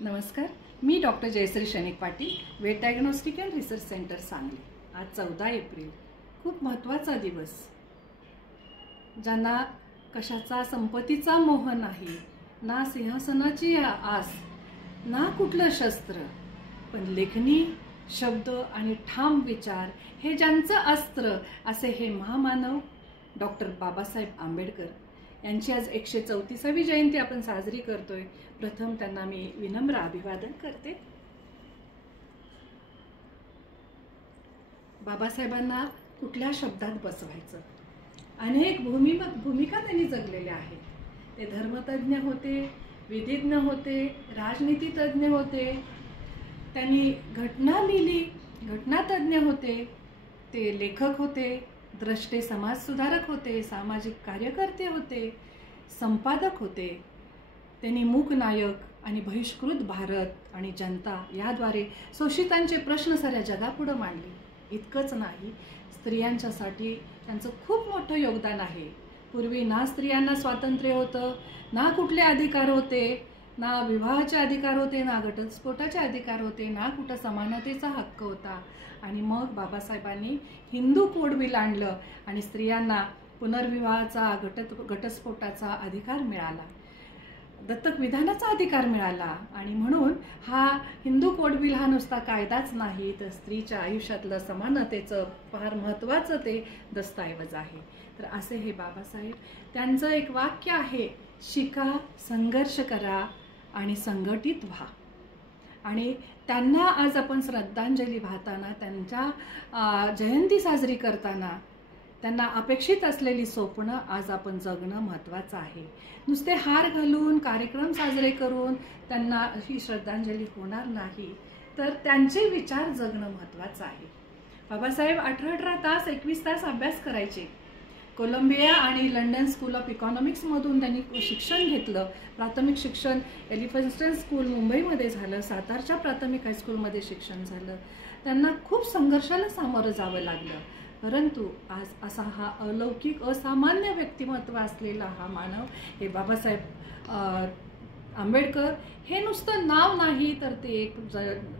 नमस्कार, मी doctor Jayashree Shanik Patil, vet diagnostic and research centre Sangli. आज 14 एप्रिल, खूप महत्त्वाचा दिवस। ज्यांना कशाचा संपत्तीचा मोह नाही, ना सिंहासनाची आस, ना कुठलं शस्त्र, पण लेखणी शब्द आणि ठाम विचार हे ज्यांचं अस्त्र, असे हे महामानव डॉक्टर बाबासाहेब आंबेडकर यांची आज 134वी जयंती आपण साजरी करतोय। प्रथम त्यांना मी विनम्र अभिवादन करते। बाबासाहेबांना कुठल्या शब्दात बसवायचं, अनेक भूमिका त्यांनी जगलेल्या आहेत। ते धर्मतज्ञ होते, विधिज्ञ होते, राजनीतितज्ञ होते, त्यांनी घटना लिहिली, घटनातज्ञ होते, ते लेखक होते, द्रष्टे समाजसुधारक होते, सामाजिक कार्यकर्ते होते, संपादक होते। त्यांनी मूकनायक आणि बहिष्कृत भारत आणि जनता याद्वारे शोषितांचे प्रश्न साऱ्या जगापुढे मांडले। इतकंच नाही, स्त्रियांच्यासाठी त्यांचं खूप मोठं योगदान आहे। पूर्वी ना स्त्रियांना स्वातंत्र्य होतं, ना कुठले अधिकार होते, ना विवाहाचे अधिकार होते, ना घटस्फोटाचे अधिकार होते, ना कुठं समानतेचा हक्क होता। आणि मग बाबासाहेबांनी हिंदू कोड बिल आणलं आणि स्त्रियांना पुनर्विवाहाचा, घटस्फोटाचा अधिकार मिळाला, दत्तक विधानाचा अधिकार मिळाला। आणि म्हणून हा हिंदू कोड बिल हा नुसता कायदाच नाही, तर स्त्रीच्या आयुष्यातलं समानतेचं फार महत्त्वाचं ते दस्तऐवज आहे। तर असे हे बाबासाहेब, त्यांचं एक वाक्य आहे, शिका, संघर्ष करा आणि संघटित व्हा। आणि त्यांना आज आपण श्रद्धांजली वाहताना, त्यांच्या जयंती साजरी करताना त्यांना अपेक्षित असलेली स्वप्न आज आपण जगणं महत्त्वाचं आहे। नुसते हार घालून, कार्यक्रम साजरे करून त्यांना ही श्रद्धांजली होणार नाही, तर त्यांचे विचार जगणं महत्त्वाचं आहे। बाबासाहेब 18 तास 21 तास अभ्यास करायचे। कोलंबिया आणि लंडन स्कूल ऑफ इकॉनॉमिक्समधून त्यांनी शिक्षण घेतलं। प्राथमिक शिक्षण एलिफन्स्टन स्कूल मुंबईमध्ये झालं, सातारच्या प्राथमिक हायस्कूलमध्ये शिक्षण झालं। त्यांना खूप संघर्षाला सामोरं जावं लागलं, परंतु आज असा हा अलौकिक असामान्य व्यक्तिमत्व असलेला हा मानव, हे बाबासाहेब आंबेडकर, हे नुसतं नाव नाही, तर ते एक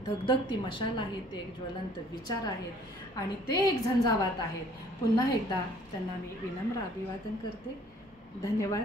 धगधगती मशाल आहे, ते एक ज्वलंत विचार आहेत आणि ते एक झंझावात आहेत। पुन्हा एकदा त्यांना मी विनम्र अभिवादन करते। धन्यवाद।